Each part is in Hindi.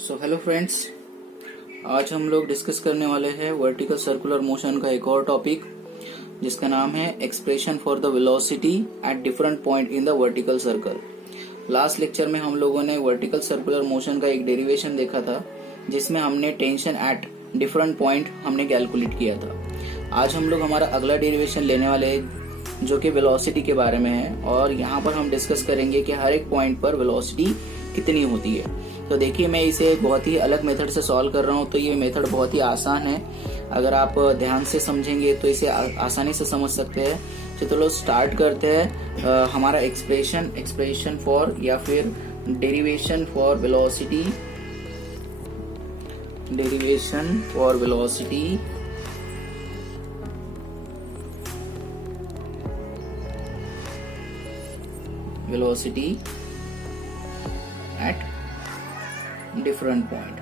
हेलो फ्रेंड्स, आज हम लोग डिस्कस करने वाले हैं वर्टिकल सर्कुलर मोशन का एक और टॉपिक जिसका नाम है expression for the velocity at different point in the vertical circle. Last lecture में हम लोगों ने वर्टिकल सर्कुलर मोशन का एक डेरिवेशन देखा था जिसमें हमने टेंशन एट डिफरेंट पॉइंट हमने कैलकुलेट किया था। आज हम लोग हमारा अगला डेरिवेशन लेने वाले हैं जो कि वेलोसिटी के बारे में है और यहाँ पर हम डिस्कस करेंगे कि हर एक पॉइंट पर वेलोसिटी कितनी होती है। तो देखिए, मैं इसे बहुत ही अलग मेथड से सॉल्व कर रहा हूँ, तो ये मेथड बहुत ही आसान है। अगर आप ध्यान से समझेंगे तो इसे आसानी से समझ सकते हैं। तो चलो स्टार्ट करते हैं हमारा एक्सप्रेशन फॉर या फिर derivation for velocity at different point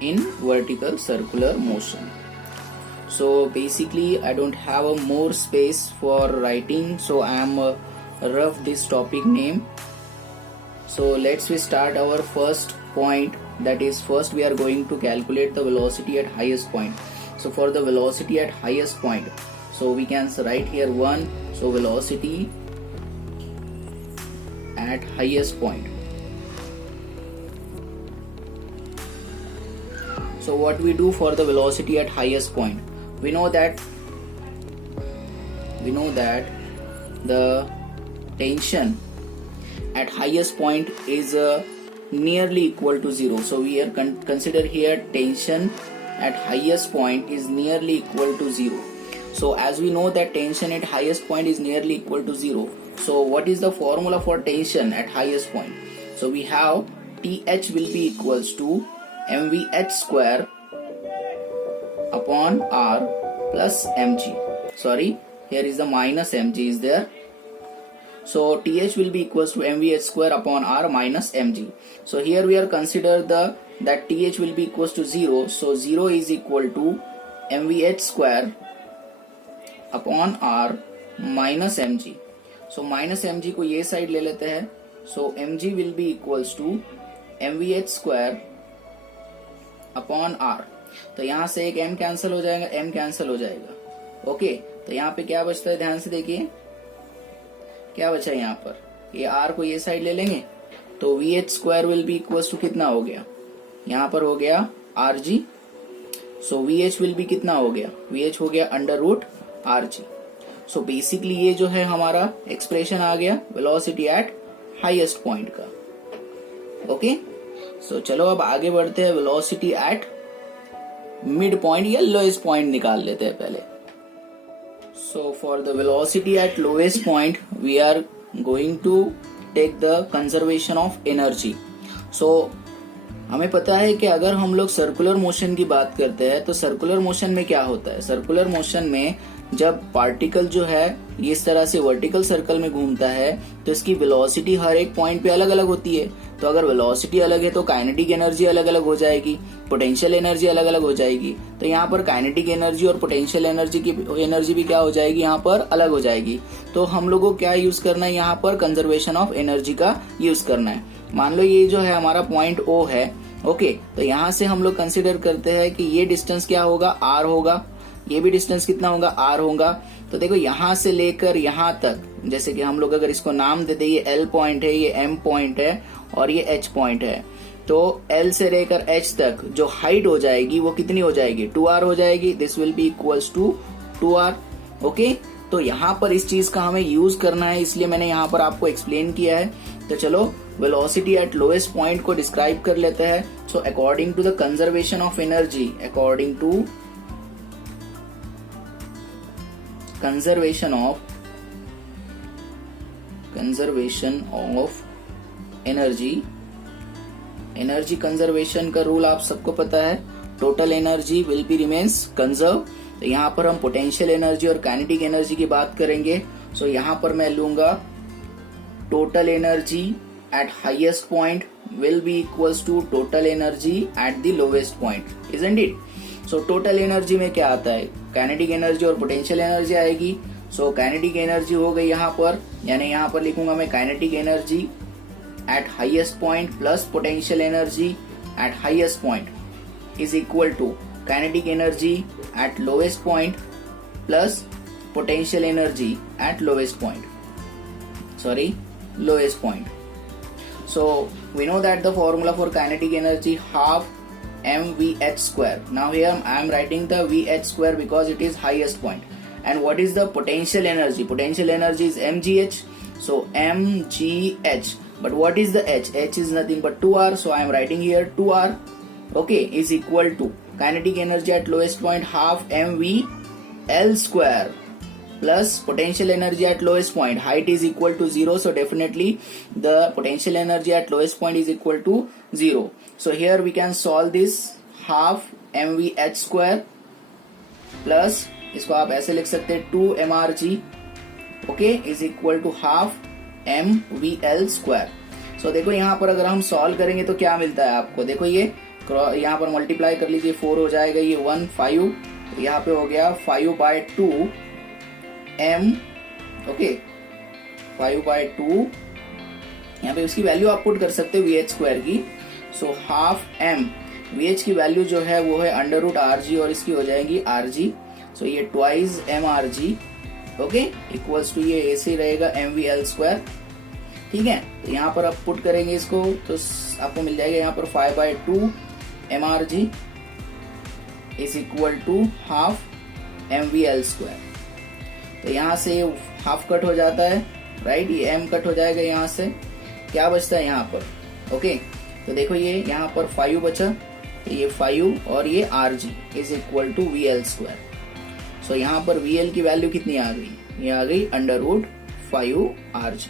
in vertical circular motion. So basically I don't have a more space for writing, so I am rough this topic name. So let's we start our first point, that is first we are going to calculate the velocity at highest point. So for the velocity at highest point, so we can write here 1. So velocity at highest point. So what we do for the velocity at highest point? We know that the tension at highest point is nearly equal to 0. So we are consider here tension at highest point is nearly equal to 0. So as we know that tension at highest point is nearly equal to 0. So what is the formula for tension at highest point? So we have TH will be equals to mvh square upon R plus mg. Sorry, here is the minus mg is there. So TH will be equals to mvh square upon R minus mg. So here we are consider that TH will be equals to 0. So 0 is equal to mvh square upon R minus mg. So minus mg को ये साइड ले लेते हैं. So mg will be equals to mvh square upon R. तो यहाँ से एक m कैंसिल हो जाएगा, m कैंसिल हो जाएगा. ओके, तो यहाँ पे क्या बचता है, ध्यान से देखिए क्या बचा है यहाँ पर. ये R को ये साइड ले लेंगे तो vh square will be equals to कितना हो गया, यहाँ पर हो गया rg. So vh will be कितना हो गया, vh हो गया under root rg. So basically ये जो है हमारा एक्सप्रेशन आ गया वेलोसिटी एट हाईएस्ट पॉइंट का. ओके, सो चलो अब आगे बढ़ते हैं. वेलोसिटी एट मिड पॉइंट या लोएस्ट पॉइंट निकाल लेते हैं पहले. So for the velocity at lowest point we are going to take the conservation of energy. So हमें पता है कि अगर हम लोग सर्कुलर मोशन की बात करते हैं तो सर्कुलर मोशन में क्या होता है. सर्कुलर मोशन में जब पार्टिकल जो है इस तरह से वर्टिकल सर्कल में घूमता है तो इसकी वेलोसिटी हर एक पॉइंट पे अलग अलग होती है. तो अगर वेलोसिटी अलग है तो काइनेटिक एनर्जी अलग अलग हो जाएगी, पोटेंशियल एनर्जी अलग अलग हो जाएगी. तो यहाँ पर काइनेटिक एनर्जी और पोटेंशियल एनर्जी भी क्या हो जाएगी, यहाँ पर अलग हो जाएगी. तो हम लोगों को क्या यूज करना है, यहाँ पर कंजर्वेशन ऑफ एनर्जी का यूज करना है. मान लो ये जो है हमारा पॉइंट O है. ओके, तो यहाँ से हम लोग कंसिडर करते हैं कि ये डिस्टेंस क्या होगा, R होगा. ये भी डिस्टेंस कितना होगा, R होगा. तो देखो यहाँ से लेकर यहाँ तक, जैसे कि हम लोग अगर इसको नाम देते, ये L पॉइंट है, ये M पॉइंट है और ये H पॉइंट है. तो L से लेकर H तक जो हाइट हो जाएगी वो कितनी हो जाएगी, 2R हो जाएगी. This will be equals to 2R. Okay, तो यहाँ पर इस चीज का हमें यूज करना है, इसलिए मैंने यहाँ पर आपको एक्सप्लेन किया है. तो चलो वेलोसिटी एट लोएस्ट पॉइंट को डिस्क्राइब कर लेते हैं. So according to the conservation of energy, according to conservation of energy conservation का रूल आप सबको पता है. Total energy will be remains conserve. तो यहाँ पर हम पोटेंशियल एनर्जी और काइनेटिक एनर्जी की बात करेंगे. सो यहाँ पर मैं लूंगा total energy at highest point will be equals to total energy at the lowest point, isn't it. So total energy में क्या आता है, काइनेटिक एनर्जी और पोटेंशियल एनर्जी आएगी. सो काइनेटिक एनर्जी हो गई यहाँ पर यानी यहाँ पर लिखूंगा मैं kinetic energy at highest point plus potential energy at highest point is equal to kinetic energy at lowest point plus potential energy at lowest point. So we know that the formula for kinetic energy half mvh square. Now here I am writing the vh square because it is highest point. And what is the potential energy? Potential energy is mgh. So mgh. But what is the h? H is nothing but 2r. So I am writing here 2r. Okay, is equal to kinetic energy at lowest point half mvl square plus potential energy at lowest point. Height is equal to 0, so definitely the potential energy at lowest point is equal to 0. So here we can solve this half mvh square plus इसको आप ऐसे लिख सकते हैं 2 mrg okay is equal to half mvl square. So देखो यहाँ पर अगर हम सॉल्व करेंगे तो क्या मिलता है आपको. देखो ये यहाँ पर मल्टीप्लाई कर लीजिए 4 हो जाएगा, ये 1 5 तो यहाँ पे हो गया 5/2 m ओके 5/2. यहाँ पे उसकी वैल्यू आप पुट कर सकते हो VH स्क्वायर की. सो हाफ m VH की वैल्यू जो है वो है √RG और इसकी हो जाएगी RG. सो ये twice mRG okay equals to ये ऐसे रहेगा mvl स्क्वायर. ठीक है, तो यहाँ पर आप पुट करेंगे इसको तो आपको मिल जाएगा यहाँ पर 5/2 mRG is equal to half mvl square. तो यहाँ से ये हाफ कट हो जाता है राइट, ये m कट हो जाएगा. यहाँ से क्या बचता है यहाँ पर ओके तो देखो ये यहाँ पर 5 बचा, तो ये 5 और ये RG is equal to VL square. So यहाँ पर VL की वैल्यू कितनी आ गई, ये आ गई √5 RG.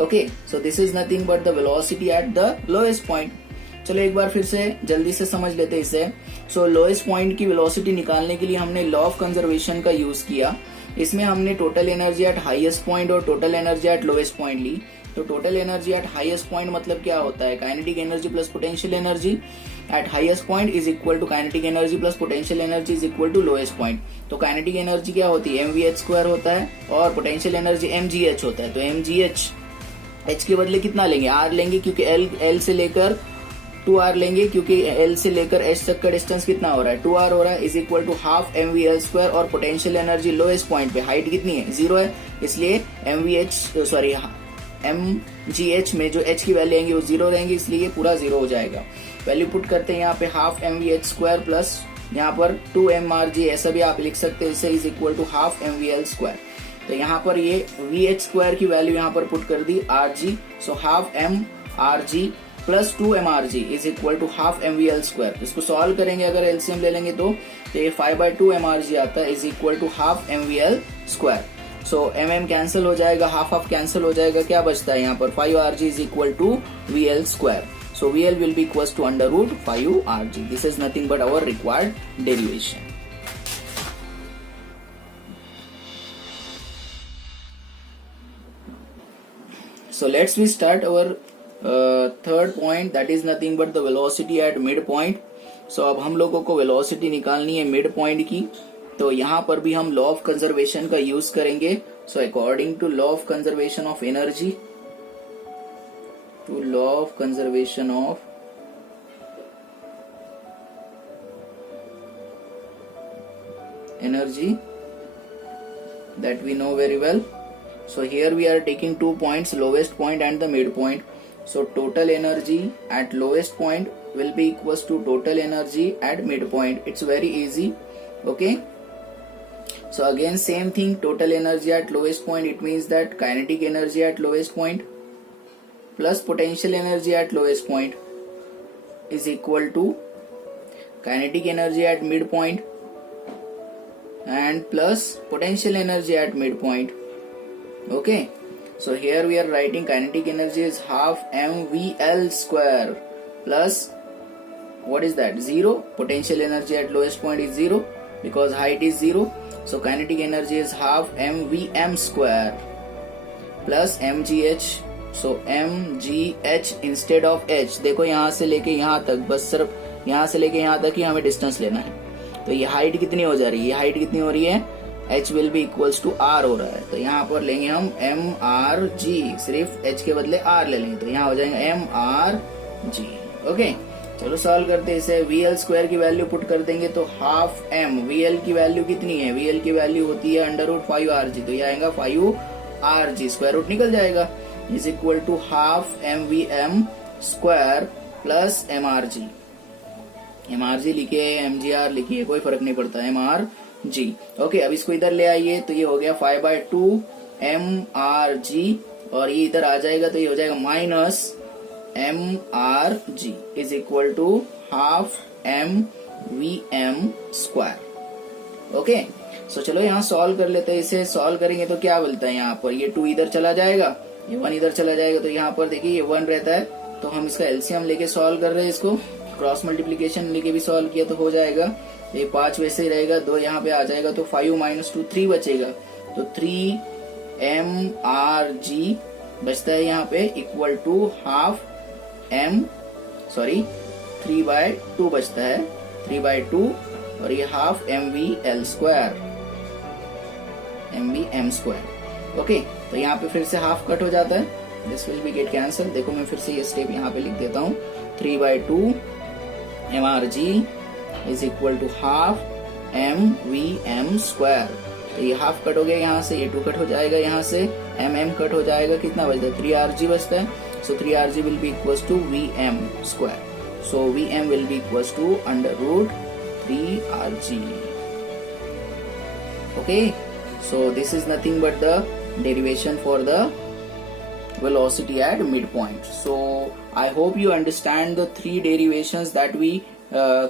Okay so this is nothing but the velocity at the lowest point. चलो एक बार फिर से जल्दी से समझ लेते हैं इसे. सो लोएस्ट पॉइंट की वेलोसिटी निकालने के लिए हमने लॉ ऑफ कंजर्वेशन का यूज किया. इसमें हमने total energy at highest point और total energy at lowest point ली. तो total energy at highest point मतलब क्या होता है, kinetic energy plus potential energy at highest point is equal to kinetic energy plus potential energy is equal to lowest point. तो काइनेटिक एनर्जी क्या होती है mvh स्क्वायर होता है और पोटेंशियल एनर्जी mgh होता है. तो mgh h के बदले कितना लेंगे, r लेंगे क्योंकि l से लेकर 2r लेंगे क्योंकि l से लेकर h तक का डिस्टेंस कितना हो रहा है 2r हो रहा है is equal to half mvl square. और पोटेंशियल एनर्जी लोएस्ट पॉइंट पे हाइट कितनी है 0 है, इसलिए mgh में जो h की वैल्यू आएंगी वो 0 रहेंगी, इसलिए ये पूरा 0 हो जाएगा. वैल्यू पुट करते हैं यहाँ पे हाफ mvh स्क्वायर प्लस यहाँ पर 2 mrg ऐसा भी आप लिख सकते हैं, इससे is equal to half mvl square. तो यहाँ पर ये vh स्क्वायर की वैल्यू यहाँ पर पुट कर दी RG. So half mRG plus 2 mRG is equal to half mvl square. इसको सॉल्व करेंगे अगर एलसीएम ले लेंगे तो ये 5/2 mRG आता है is equal to half mvl square. So mm cancel हो जाएगा, हाफ कैंसिल हो जाएगा, क्या बचता है यहाँ पर 5RG is equal to VL square. So VL will be equal to √5RG. This is nothing but our required derivation. So let's we start our third point, that is nothing but the velocity at mid point. So अब हम लोगों को velocity निकालनी है mid point की. तो यहाँ पर भी हम law of conservation का यूज करेंगे. So according to law of conservation of energy, to law of conservation of energy that we know very well. So here we are taking 2 points, lowest point and the mid point. So total energy at lowest point will be equals to total energy at mid point. It's very easy. Okay. So again same thing, total energy at lowest point, it means that kinetic energy at lowest point plus potential energy at lowest point is equal to kinetic energy at mid point and plus potential energy at mid point. Okay, so here we are writing kinetic energy is half mvl square plus what is that 0. Potential energy at lowest point is 0 because height is 0. So kinetic energy is half mvm square plus mgh. So mgh instead of h, देखो यहाँ से लेके यहाँ तक, बस सिर्फ यहाँ से लेके यहाँ तक ही हमें डिस्टेंस लेना है. तो ये हाइट कितनी हो जा रही है, ये हाइट कितनी हो रही है h will be equals to r हो रहा है, तो यहाँ पर लेंगे हम mrg, सिर्फ h के बदले r ले लेंगे, तो यहाँ हो जाएगा mrg। ओके, चलो सॉल्व करते हैं इसे। VL स्क्वायर की वैल्यू पुट कर देंगे तो हाफ m, VL की वैल्यू कितनी है, VL की वैल्यू होती है अंडर रूट 5rg, तो ये आएगा 5rg, स्क्वायर रूट निकल जाएगा, is equal to half mvm square plus mrg। mrg लिखिए, mgr लिखिए, कोई फर्क नहीं पड़ता, mrg। ओके, अब इसको इधर ले आइए, तो ये हो गया 5/2 mrg, और ये इधर आ जाएगा तो ये हो जाएगा minus mrg is equal to half mvm square. Okay, so चलो यहाँ सॉल्व कर लेते हैं। इसे सॉल्व करेंगे तो क्या बोलता है, यहाँ पर ये 2 इधर चला जाएगा, ये 1 इधर चला जाएगा, तो यहाँ पर देखिए ये 1 रहता है, तो हम इसका एलसीएम लेके सॉल्व कर रहे हैं। इसको क्रॉस मल्टीप्लीकेशन लेके भी सॉल्व किया तो हो जाएगा, ये 5 वैसे ही रहेगा, 2 यहाँ पे आ जाएगा, तो 5 - 2 3 बचेगा, तो 3 mrg बचता है यहाँ पे, इक्वल टू हाफ 3/2 बचता है, 3/2, और ये half mvl square, mvm square. Okay, तो यहाँ पे फिर से हाफ कट हो जाता है, this will B get cancel. देखो मैं फिर से ये स्टेप यहाँ पे लिख देता हूँ, 3/2 mrg is equal to half mvm square, तो ये हाफ कट हो गया यहाँ से, ये 2 कट हो जाएगा, यहाँ से mm कट हो जाएगा, कितना बचता है, 3rg बचता है, so 3rg will be equals to vm square, so vm will be equals to under root 3rg. Okay, so this is nothing but the derivation for the velocity at midpoint. So I hope you understand the 3 derivations that we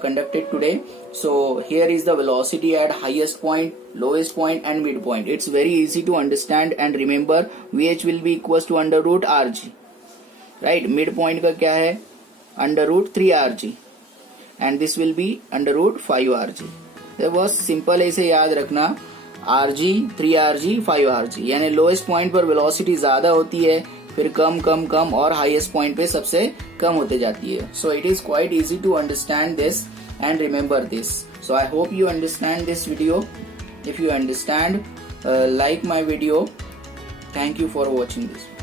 conducted today. So here is the velocity at highest point, lowest point and midpoint. It's very easy to understand and remember, vh will be equals to under root rg, right? Midpoint का क्या है, under root 3rg, and this will be under root 5rg. तो बहुत सिंपल है, इसे याद रखना, rg 3rg 5rg, यानी लोएस्ट पॉइंट पर वेलोसिटी ज्यादा होती है, फिर कम कम कम, और हाईएस्ट पॉइंट पे सबसे कम होते जाती है। So it is quite easy to understand this and remember this. So I hope you understand this video. If you understand, like my video. Thank you for watching this.